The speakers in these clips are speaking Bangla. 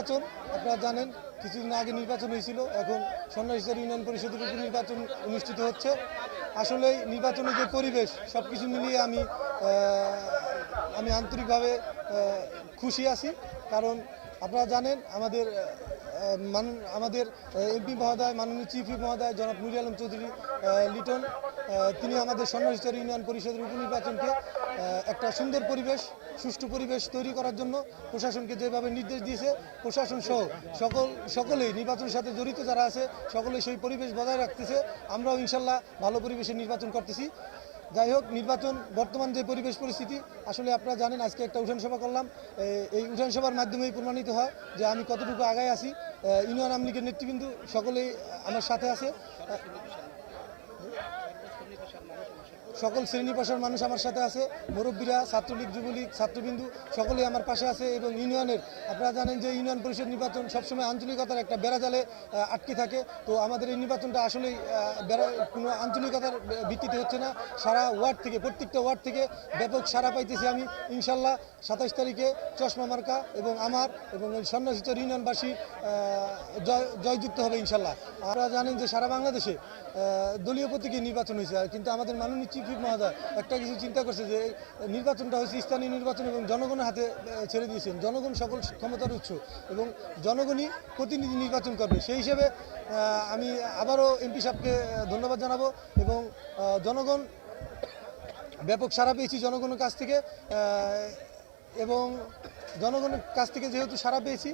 উপনির্বাচন আপনারা জানেন কিছুদিন আগে নির্বাচন হয়েছিল, এখন সন্ন্যাসীদের ইউনিয়ন পরিষদের উপর নির্বাচন অনুষ্ঠিত হচ্ছে। আসলে নির্বাচনের যে পরিবেশ সব কিছু মিলিয়ে আমি আমি আন্তরিকভাবে খুশি আছি। কারণ আপনারা জানেন, আমাদের মান- আমাদের এমপি মহোদয়, মাননীয় চিফ মহোদয়, জনাব নুরি আলম চৌধুরী লিটন তিনি আমাদের সন্ন্যাসীচার ইউনিয়ন পরিষদের উপনির্বাচনকে একটা সুন্দর পরিবেশ, সুষ্ঠু পরিবেশ তৈরি করার জন্য প্রশাসনকে যেভাবে নির্দেশ দিয়েছে, প্রশাসন সহ সকল, সকলেই নির্বাচনের সাথে জড়িত যারা আছে, সকলেই সেই পরিবেশ বজায় রাখতেছে। আমরাও ইনশাল্লাহ ভালো পরিবেশে নির্বাচন করতেছি। যাই হোক, নির্বাচন, বর্তমান যে পরিবেশ পরিস্থিতি, আসলে আপনারা জানেন, আজকে একটা উঠান সভা করলাম। এই উঠান সভার মাধ্যমেই প্রমাণিত হয় যে আমি কতটুকু আগায় আছি। ইউনিয়ন আওয়ামী লীগের নেতৃবৃন্দ সকলেই আমার সাথে আছে। সকল শ্রেণি পেশার মানুষ আমার সাথে আছে, মুরব্বীরা, ছাত্রলীগ, যুবলীগ, ছাত্রবিন্দু, সকলেই আমার পাশে আছে এবং ইউনিয়নের, আপনারা জানেন যে ইউনিয়ন পরিষদ নির্বাচন সবসময় আঞ্চলিকতার একটা বেড়াজালে আটকে থাকে। তো আমাদের এই নির্বাচনটা আসলেই বেড়া, কোনো আঞ্চলিকতার ভিত্তিতে হচ্ছে না। সারা ওয়ার্ড থেকে, প্রত্যেকটা ওয়ার্ড থেকে ব্যাপক সারা পাইতেছি আমি। ইনশাল্লাহ সাতাশ তারিখে চশমা মার্কা এবং আমার এবং এই সন্ন্যাসিচর ইউনিয়নবাসী জয়, জয়যুক্ত হবে ইনশাল্লাহ। আপনারা জানেন যে সারা বাংলাদেশে দলীয় প্রতীকে নির্বাচন হয়েছে, কিন্তু আমাদের মাননীয় চিফ হুইপ মহোদয় একটা কিছু চিন্তা করছে যে নির্বাচনটা হচ্ছে স্থানীয় নির্বাচন এবং জনগণের হাতে ছেড়ে দিয়েছেন। জনগণ সকল ক্ষমতার উৎস এবং জনগণই প্রতিনিধি নির্বাচন করবে। সেই হিসেবে আমি আবারও এমপি সাহেবকে ধন্যবাদ জানাব এবং জনগণ ব্যাপক সারা পেয়েছি জনগণের কাছ থেকে এবং জনগণের কাছ থেকে যেহেতু সারা পেয়েছি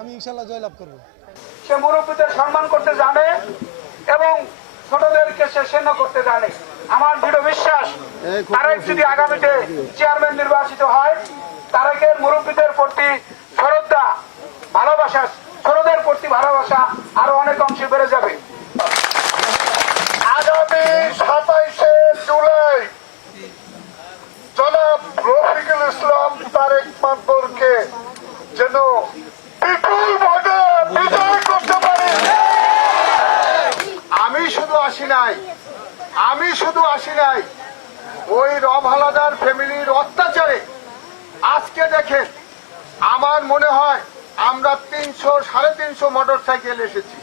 আমি ইনশাল্লাহ জয়লাভ করব। সে মুরব্বীদের সম্মান করতে জানে এবং ছোটদেরকে সে সেন্য করতে জানে। আমার দৃঢ় বিশ্বাস, তারেক যদি আগামীতে চেয়ারম্যান নির্বাচিত হয়, তারেকের মুরব্বীদের প্রতি শ্রদ্ধা ভালোবাসা ছোটদের প্রতি ভালোবাসা আরও অনেক অংশে বেড়ে যাবে। আগামী সাতাইশে জুলাই জনাব রফিকুল ইসলাম তারেক মান্দরকে যেন বিপুল ভোটে বিজয় করতে পারে। আমি শুধু আসি নাই আমি শুধু আসি নাই। ওই রব হালাদার ফ্যামিলির অত্যাচারে। আজকে দেখেন, আমার মনে হয় আমরা তিনশো, সাড়ে তিনশো মোটর সাইকেল এসেছি।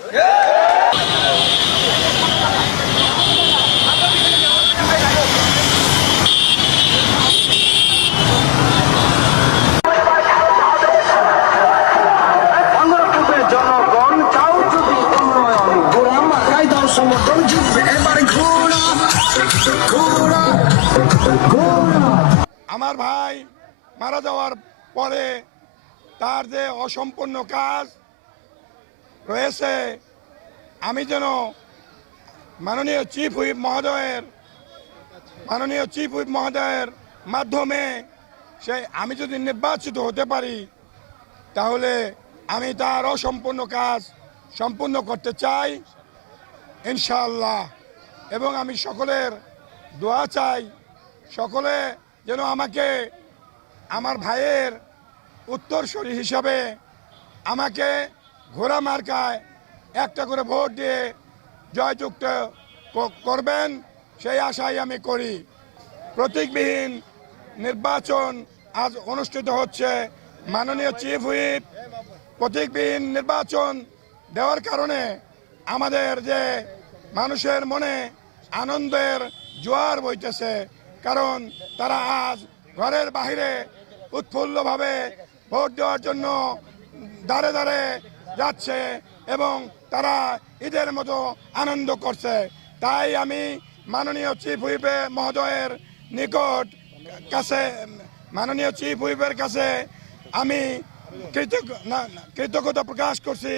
বাংলাদেশের জনগণ আমার ভাই মারা যাওয়ার পরে তার যে অসম্পূর্ণ কাজ রয়েছে, আমি যেন মাননীয় চিফ হুইপ মহোদয়ের, মাননীয় চিফ হুইপ মহোদয়ের মাধ্যমে সে আমি যদি নির্বাচিত হতে পারি, তাহলে আমি তার অসম্পূর্ণ কাজ সম্পূর্ণ করতে চাই, ইনশাআল্লাহ। এবং আমি সকলের দোয়া চাই, সকলে যেন আমাকে আমার ভাইয়ের উত্তরসূরি হিসাবে আমাকে ঘোড়া মার্কায় একটা করে ভোট দিয়ে জয়যুক্ত করবেন, সেই আশাই আমি করি। প্রতীকবিহীন নির্বাচন আজ অনুষ্ঠিত হচ্ছে। মাননীয় চিফ হুইপ প্রতীকবিহীন নির্বাচন দেওয়ার কারণে আমাদের যে মানুষের মনে আনন্দের জোয়ার বইতেছে। কারণ তারা আজ ঘরের বাহিরে উৎফুল্লভাবে ভোট দেওয়ার জন্য দাঁড়ে দাঁড়ে যাচ্ছে এবং তারা ঈদের মতো আনন্দ করছে। তাই আমি মাননীয় চিফ হুইপে মহোদয়ের নিকট কাছে, মাননীয় চিফ হুইপের কাছে আমি কৃতজ্ঞতা প্রকাশ করছি।